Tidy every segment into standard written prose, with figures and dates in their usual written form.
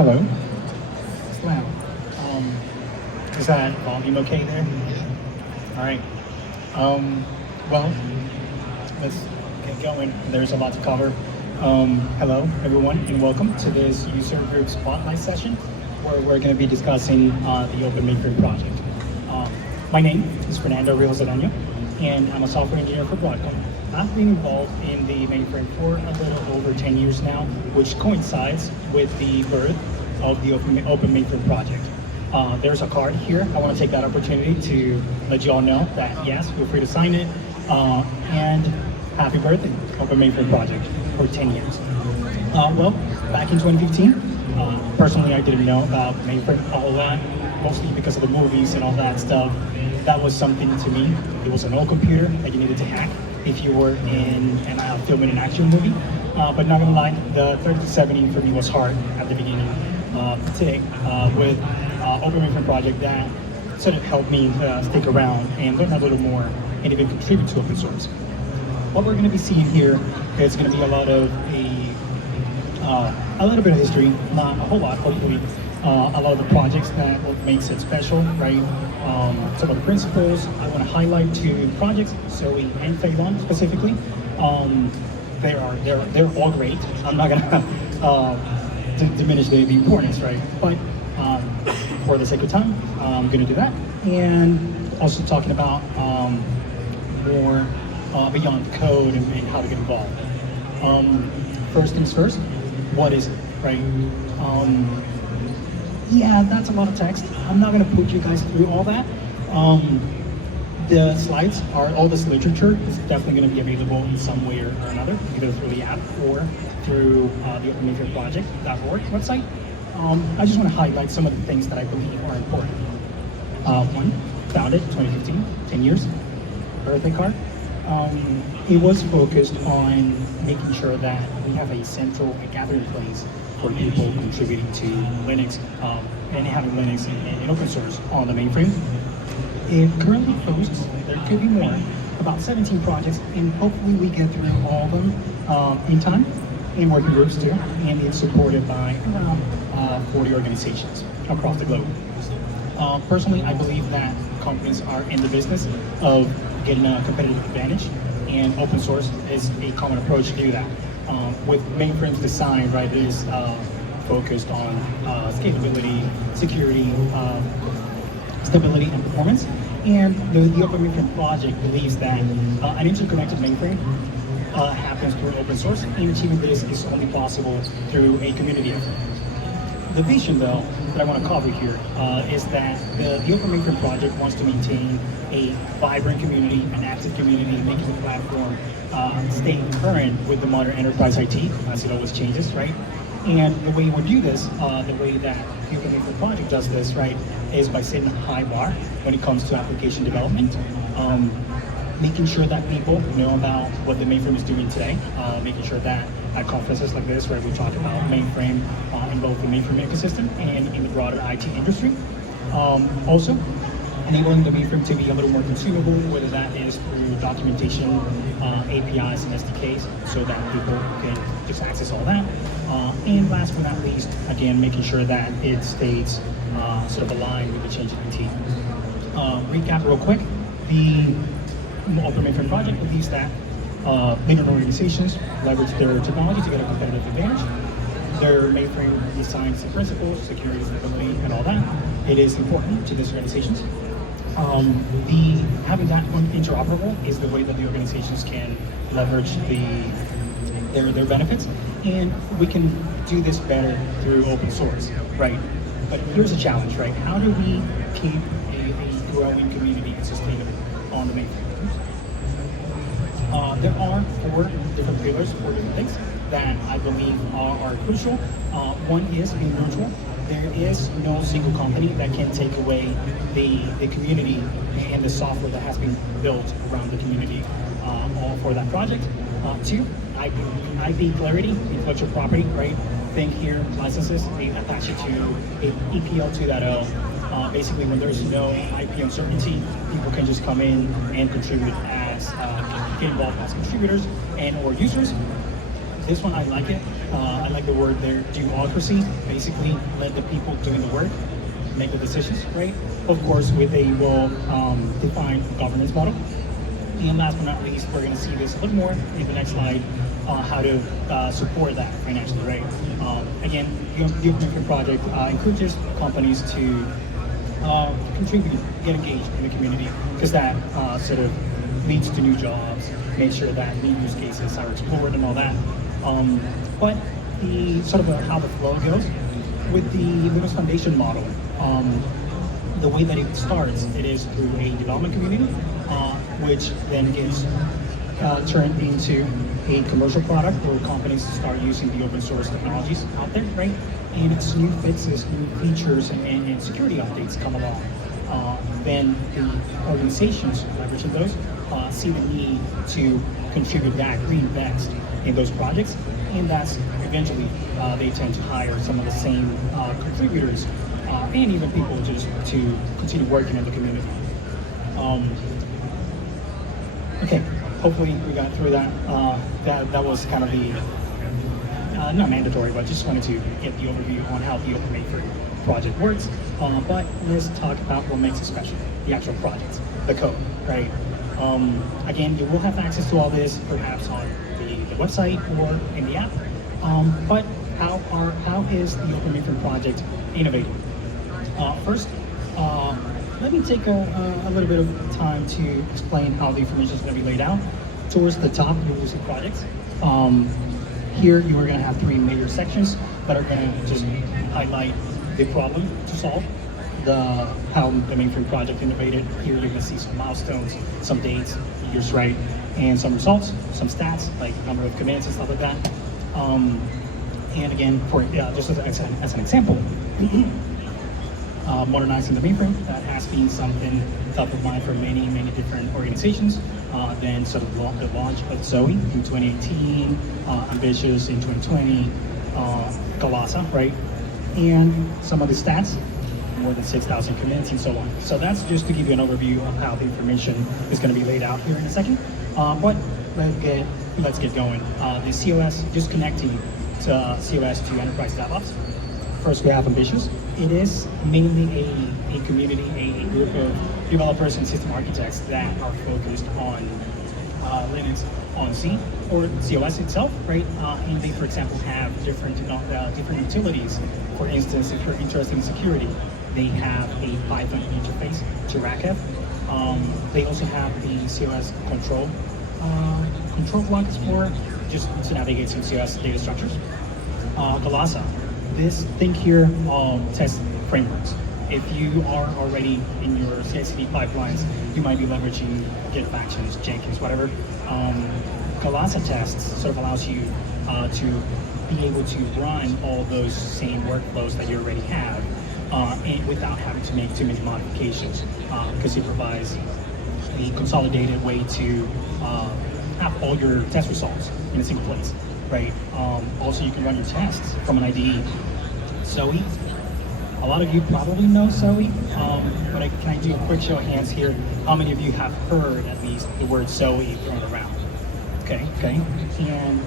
Hello. Wow. Is that volume okay there? All right. Well, let's get going. There's a lot to cover. Hello, everyone, and welcome to this user group spotlight session where we're going to be discussing the Open Mainframe Project. My name is Fernando Rijo, Cedeno, and I'm a software engineer for Broadcom. I've been involved in the mainframe for a little over 10 years now, which coincides with the birth of the Open Mainframe Project. There's a card here. I want to take that opportunity to let you all know that, yes, feel free to sign it. And happy birthday, Open Mainframe Project, for 10 years. Well, back in 2015, personally, I didn't know about mainframe a whole lot, mostly because of the movies and all that stuff. That was something to me. It was an old computer that you needed to hack if you were filming an action movie. But not gonna lie, the 3070 for me was hard at the beginning. Today, with Open Mainframe Project, that sort of helped me stick around and learn a little more and even contribute to open source. What we're going to be seeing here is going to be a little bit of history, not a whole lot, hopefully. A lot of the projects that what makes it special, right? Some of the principles. I want to highlight two projects, Zoe and Phaelon specifically. They're all great. I'm not gonna diminish the importance, right? But for the sake of time, I'm gonna do that, and also talking about more beyond code and how to get involved. First things first, what is it, right? Yeah, that's a lot of text. I'm not going to put you guys through all that. The slides all this literature is definitely going to be available in some way or another, either through the app or through the OpenMainframeProject.org website. I just want to highlight some of the things that I believe are important. One, founded 2015, 10 years, birthday card. It was focused on making sure that we have a central gathering place for people contributing to Linux and having Linux and open source on the mainframe. It currently hosts, there could be more, about 17 projects, and hopefully we get through all of them in time, in working groups too, and it's supported by around 40 organizations across the globe. Personally, I believe that companies are in the business of getting a competitive advantage, and open source is a common approach to do that. With mainframe's design, right, it is focused on scalability, security, stability, and performance. And the Open Mainframe Project believes that an interconnected mainframe happens through open source, and achieving this is only possible through a community effort. The vision, though, that I want to cover here is that the Open Mainframe Project wants to maintain a vibrant community, an active community, making the platform stay current with the modern enterprise IT, as it always changes, right? And the way we do this, the way that the Open Mainframe Project does this, right, is by setting a high bar when it comes to application development. Making sure that people know about what the mainframe is doing today, making sure that at conferences like this, where we talk about mainframe in both the mainframe ecosystem and in the broader IT industry. Also, enabling the mainframe to be a little more consumable, whether that is through documentation, APIs, and SDKs, so that people can just access all that. And last but not least, again, making sure that it stays sort of aligned with the change in IT. Recap real quick, the Open Mainframe Project believes that leading organizations leverage their technology to get a competitive advantage. Their mainframe designs and principles, security, stability, and all that. It is important to these organizations. Having that interoperable is the way that the organizations can leverage their benefits, and we can do this better through open source, right? But here's a challenge, right? How do we keep a growing community and sustainable on the mainframe? There are 4 different pillars, 4 different things that I believe are crucial. One is being neutral. There is no single company that can take away the community and the software that has been built around the community all for that project. 2, IP clarity, intellectual property, right? Think here, licenses, they attach it to a EPL 2.0. Basically, when there's no IP uncertainty, people can just come in and contribute as, get involved as contributors and or users. This one, I like it. I like the word there, duocracy. Basically, let the people doing the work make the decisions, right? Of course, with a well-defined governance model. And last but not least, we're going to see this a little more in the next slide, how to support that financially, right? Again, the Mainframe Project encourages companies to contribute, get engaged in the community, because that sort of leads to new jobs, make sure that new use cases are explored and all that. But the sort of how the flow goes with the Linux Foundation model, the way that it starts, it is through a development community, which then gets turned into a commercial product where companies start using the open source technologies out there, right? And as new fixes, new features, and security updates come along, then the organizations leveraging those see the need to contribute that, reinvest in those projects, and that's eventually they tend to hire some of the same contributors and even people just to continue working in the community. Okay, hopefully we got through that. That was kind of the, not mandatory, but just wanted to get the overview on how the Open Mainframe project works. But let's talk about what makes it special, the actual project, the code, right? Again, you will have access to all this perhaps on the website or in the app. But how is the Open Mainframe project innovating? First, let me take a little bit of time to explain how the information is going to be laid out. Towards the top, you will see projects. Here, you are going to have three major sections that are going to just highlight the problem to solve, how the Mainframe project innovated. Here, you're going to see some milestones, some dates, years, right, and some results, some stats, like number of commits and stuff like that. And again, for just as an example, modernizing the mainframe, that has been something top of mind for many different organizations. Then sort of the launch of Zoe in 2018, Ambitious in 2020, Galasa, right? And some of the stats, more than 6,000 commits and so on. So that's just to give you an overview of how the information is going to be laid out here in a second. But let's get going. The COS, just connecting to COS to Enterprise DevOps. First, we have Ambitious. It is mainly a community, a group of developers and system architects that are focused on Linux on C or COS itself, right? And they, for example, have different utilities. For instance, if you're interested in security, they have a Python interface to Rackf. They also have the COS control block Explorer, just to navigate some COS data structures. Galasa. This thing here, test frameworks. If you are already in your CI/CD pipelines, you might be leveraging GitHub Actions, Jenkins, whatever. Galasa tests sort of allows you to be able to run all those same workflows that you already have, and without having to make too many modifications, because it provides a consolidated way to have all your test results in a single place, right? Also, you can run your tests from an IDE. Zoe, a lot of you probably know Zoe, but can I do a quick show of hands here? How many of you have heard at least the word Zoe thrown around? Okay. And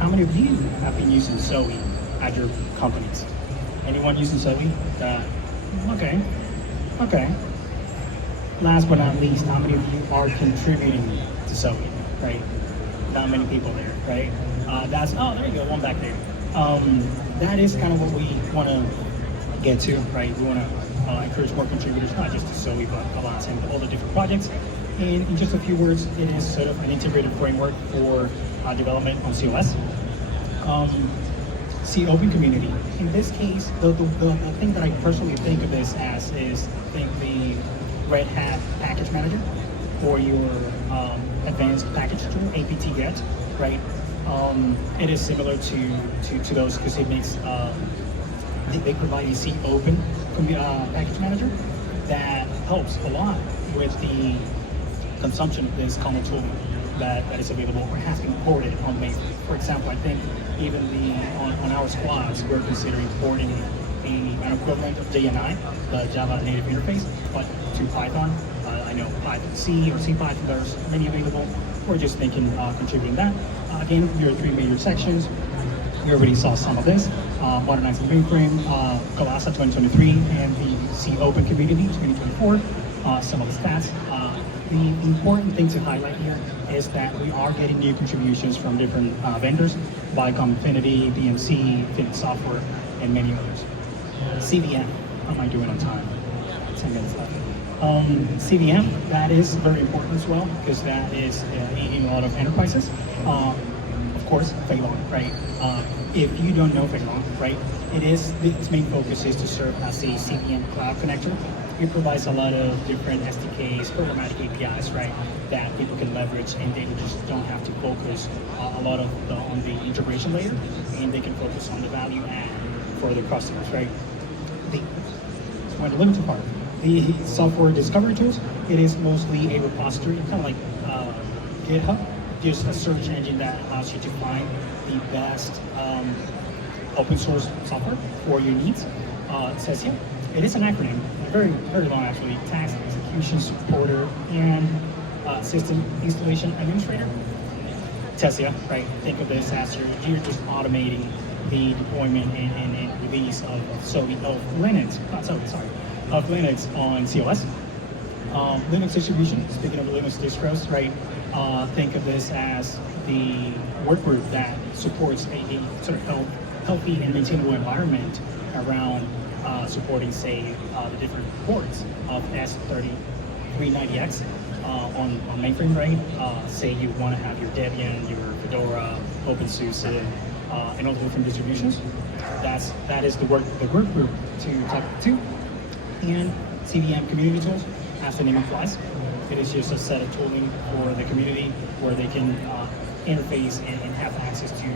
how many of you have been using Zoe at your companies? Anyone using Zoe? Okay. Last but not least, how many of you are contributing to Zoe, right? Not many people there, right? There you go, one back there. That is kind of what we want to get to, right? We want to encourage more contributors, not just to Zoe, but Galasa and all the different projects. And in just a few words, it is sort of an integrated framework for development on COS. C Open Community. In this case, the thing that I personally think of this as is the Red Hat package manager for your advanced package tool, apt-get, right? It is similar to those because it makes they provide a C Open package manager that helps a lot with the consumption of this common tool that is available or has been ported on Mainframe. For example, I think even on our squads, we're considering porting an equivalent of JNI, the Java native interface, but to Python. I know Python C or C Python, there's many available. We're just thinking contributing that. Again, there are three major sections. We already saw some of this, modernizing mainframe, Colassa 2023, and the C Open Community 2024. Some of the stats. The important thing to highlight here is that we are getting new contributions from different vendors, Broadcom, Infinity, BMC, Infinite Software, and many others. CVM, how am I doing on time? 10 minutes left. CVM, that is very important as well, because that is in a lot of enterprises. Of course, Phaelon, right? If you don't know Phaelon, right, its main focus is to serve as a CVM cloud connector. It provides a lot of different SDKs, programmatic APIs, right, that people can leverage, and they just don't have to focus a lot on the integration layer, and they can focus on the value add for their customers, right? Went a little too far. The software discovery tools, it is mostly a repository, kind of like GitHub, just a search engine that allows you to find the best open source software for your needs. It says here, it is an acronym, very, very long actually, Task Execution Supporter and System Installation Administrator. Tessia, right? Think of this as you're just automating the deployment and release of Linux on COS. Linux distribution, speaking of Linux distros, right? Think of this as the workgroup that supports a sort of healthy and maintainable environment around supporting, say, the different ports of S3390X on mainframe, right? Say you want to have your Debian, your Fedora, OpenSUSE, and all the different distributions. That is the work group to talk to. And CVM community tools, as the name implies, it is just a set of tooling for the community where they can interface and have access to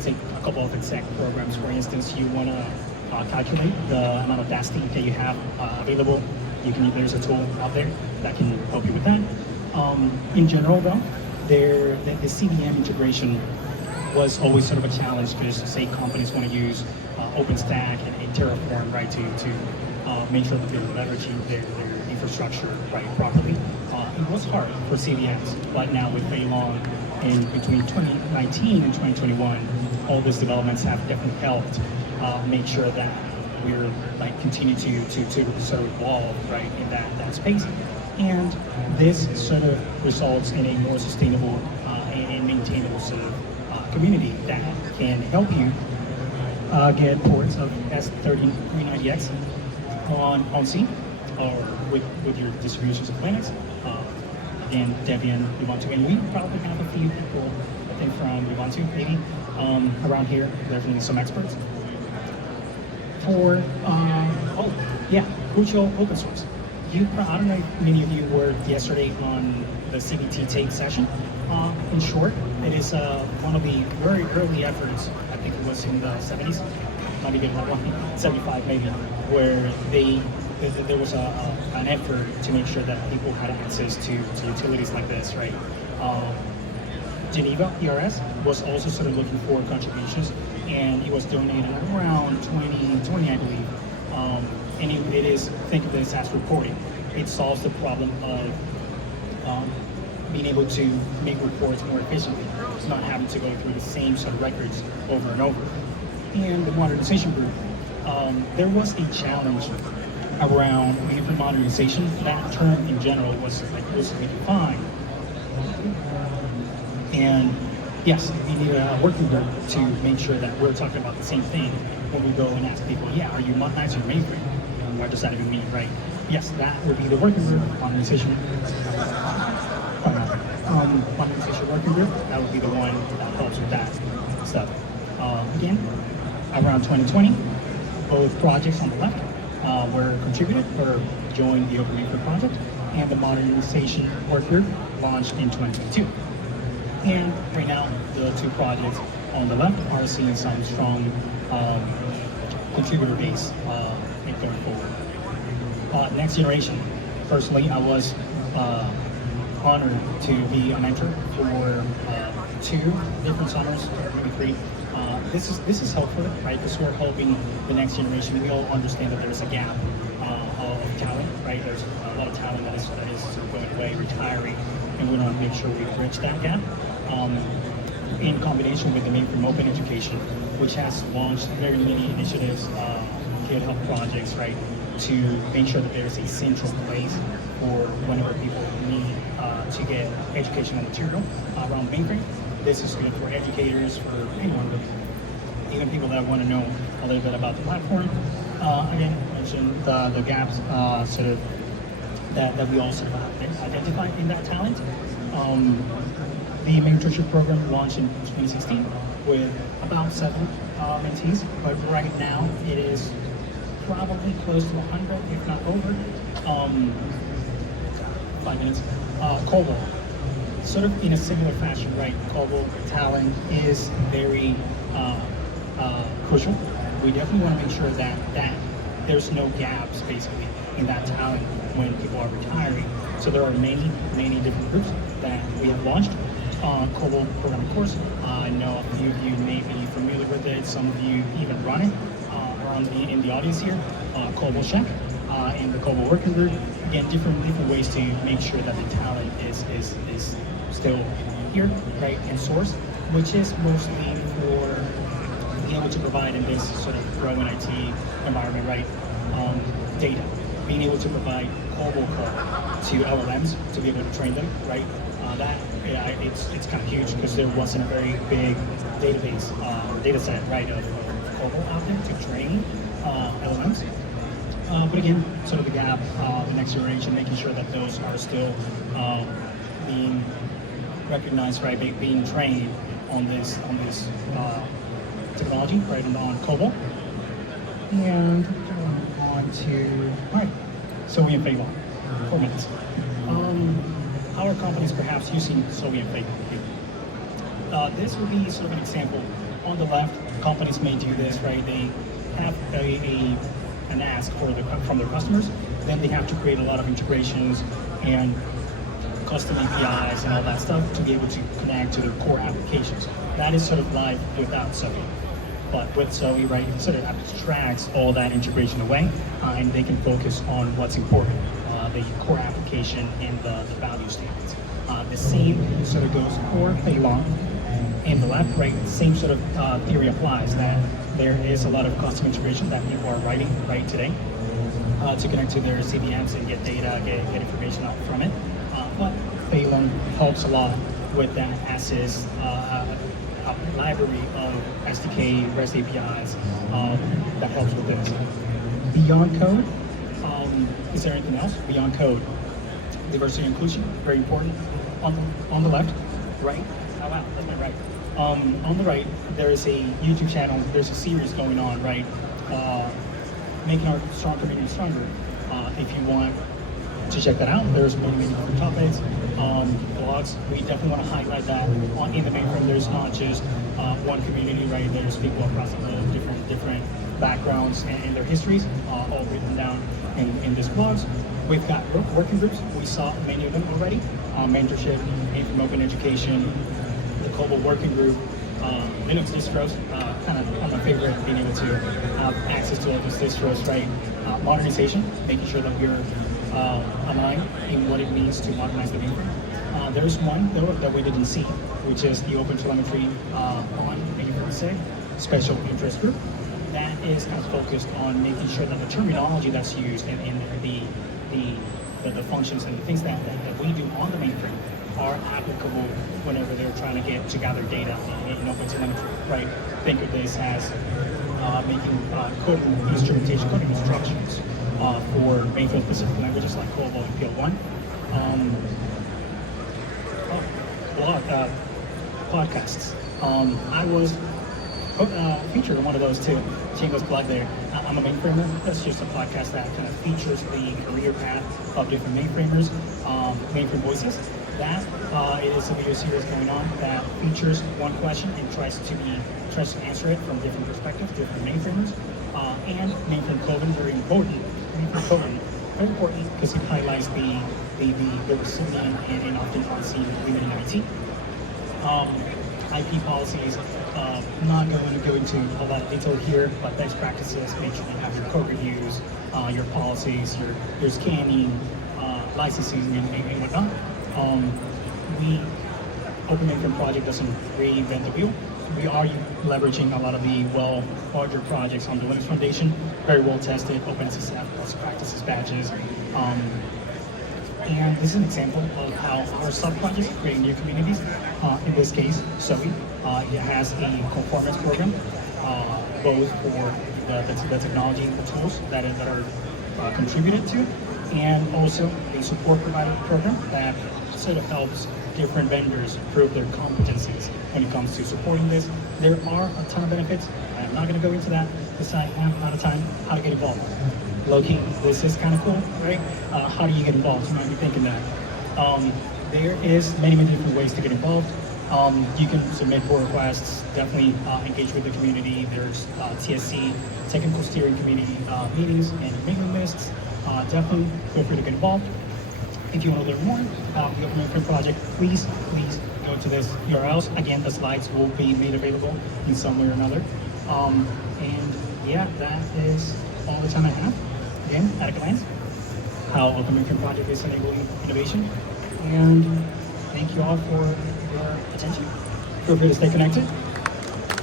say a couple of exec programs. For instance, you want to calculate the amount of density that you have available. There's a tool out there that can help you with that. In general, though, the CVM integration was always sort of a challenge because, say, companies want to use OpenStack and Terraform, right, to make sure that they're leveraging their infrastructure right properly. It was hard for CVMs, but now with Phaelon in between 2019 and 2021, all these developments have definitely helped make sure that we're continue to sort of evolve right in that space. And this sort of results in a more sustainable and maintainable sort of community that can help you get ports of S3390X on C or with your distributions of Linux. Again, Debian, Ubuntu, and we probably have a few people, I think, from Ubuntu, maybe, around here, definitely some experts. For, crucial open source. I don't know if many of you were yesterday on the CBT tape session. In short, it is one of the very early efforts, I think it was in the 70s, not even 75 maybe, where there was an effort to make sure that people had access to utilities like this, right? Geneva, ERS, was also sort of looking for contributions, and it was donated around 2020, I believe. And it is, think of this as reporting. It solves the problem of being able to make reports more efficiently, not having to go through the same sort of records over and over. And the modernization group, there was a challenge around mainframe modernization. That term in general was loosely defined. And yes, we need a working group to make sure that we're talking about the same thing when we go and ask people, yeah, are you modernizing your mainframe? What does that even mean, right? Yes, that would be the working group, modernization. Modernization working group, that would be the one that helps with that stuff. Again, around 2020, both projects on the left were contributed or joined the Open Mainframe Project, and the modernization work group launched in 2022. And right now, the two projects on the left are seeing some strong contributor base going forward. Next generation. Personally, I was honored to be a mentor for two different summers, maybe three. This is helpful, right? Because we're helping the next generation. We all understand that there's a gap of talent, right? There's a lot of talent that is sort of going away, retiring, and we want to make sure we bridge that gap. in combination with the Mainframe Open Education, which has launched very many initiatives, GitHub projects, right, to make sure that there's a central place for whenever people need to get educational material around Mainframe. This is good for educators, for anyone really, even people that want to know a little bit about the platform. Again, I mentioned the gaps sort of that we also identified in that talent. The mentorship program launched in 2016 with about 7 mentees, but right now it is probably close to 100, if not over. 5 minutes. COBOL, sort of in a similar fashion, right? COBOL talent is very crucial. We definitely want to make sure that there's no gaps basically in that talent when people are retiring. So there are many different groups that we have launched. COBOL programming course. I know a few of you may be familiar with it. Some of you even run it around in the audience here. COBOL Check and the COBOL working group. Again, different ways to make sure that the talent is still here, right, and sourced, which is mostly for being able to provide in this sort of growing IT environment, right, data. Being able to provide COBOL code to LLMs to be able to train them, right? It's kind of huge because there wasn't a very big database or data set, right, of COBOL out there to train LLMs. But again, sort of the gap, the next generation, making sure that those are still being recognized, right, being trained on this technology, right, on COBOL. And going on to, all right, Soviet fake 4 minutes. Our companies perhaps using Soviet fake. This would be sort of an example. On the left, companies may do this, right? They have an ask from their customers, then they have to create a lot of integrations and custom APIs and all that stuff to be able to connect to their core applications. That is sort of live without Zoe. But with Zoe, right, it sort of abstracts all that integration away, and they can focus on what's important, the core application and the value statements. The same sort of goes for Phaylong. In the left, right, same sort of theory applies, that there is a lot of custom integration that people are writing right today to connect to their CDMs and get data, get information out from it. But Phaylong helps a lot with that as is a library of SDK, REST APIs that helps with this. Beyond code, is there anything else? Beyond code, diversity and inclusion, very important. On the left, right, oh wow, that's my right. On the right, there is a YouTube channel, there's a series going on, right? Making our strong community stronger. If you want to check that out, there's many different topics, blogs. We definitely want to highlight that in the Mainframe. There's not just one community, right? There's people across the globe, different backgrounds and their histories, all written down in these blogs. We've got working groups. We saw many of them already. Mentorship, Mainframe Open Education, the COBOL working group, Linux distros, kind of my favorite, being able to have access to all those distros, right? Modernization, making sure that we're aligned in what it means to modernize the Mainframe. There's one, though, that we didn't see, which is the Open Telemetry on Mainframe SIG Special Interest Group. That is kind of focused on making sure that the terminology that's used and the functions and the things that we do on the Mainframe are applicable whenever they're trying to gather data in Open Telemetry, right? Think of this as making coding instrumentation, coding instructions for Mainframe specific languages like COBOL and PL1. Podcasts. I was featured in one of those too. Shameless plug there. I'm a mainframer. That's just a podcast that kind of features the career path of different mainframers, Mainframe Voices. That is a video series going on that features one question and tries to answer it from different perspectives, different mainframers, and Mainframe Coding, very important. Mainframe Coding, very important because it highlights the resilient and often unseen women in IT. IP policies, not going to go into a lot of detail here, but best practices, make sure you have your code reviews, your policies, your scanning, licensing, and whatnot. We Open Mainframe Project doesn't reinvent the wheel. We are leveraging a lot of the larger projects on the Linux Foundation, very well tested, OpenSSF, best practices badges. And this is an example of how our sub-projects create new communities. In this case, Zoe, it has a conformance program, both for the technology and the tools that are contributed to, and also a support provider program that sort of helps different vendors prove their competencies when it comes to supporting this. There are a ton of benefits. I'm not going to go into that this time. I'm out of time. How to get involved. Low-key, this is kind of cool, right? How do you get involved? You might be thinking that. There is many different ways to get involved. You can submit pull requests, definitely engage with the community. There's TSC, Technical Steering Committee meetings and mailing lists. Definitely feel free to get involved. If you want to learn more about the Open Mainframe Project, please go to this URLs. Again, the slides will be made available in some way or another. And yeah, that is all the time I have. Again, at a glance, how Open Mainframe Project is enabling innovation. And thank you all for your attention. Feel free to stay connected.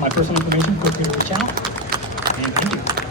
My personal information, feel free to reach out. And thank you.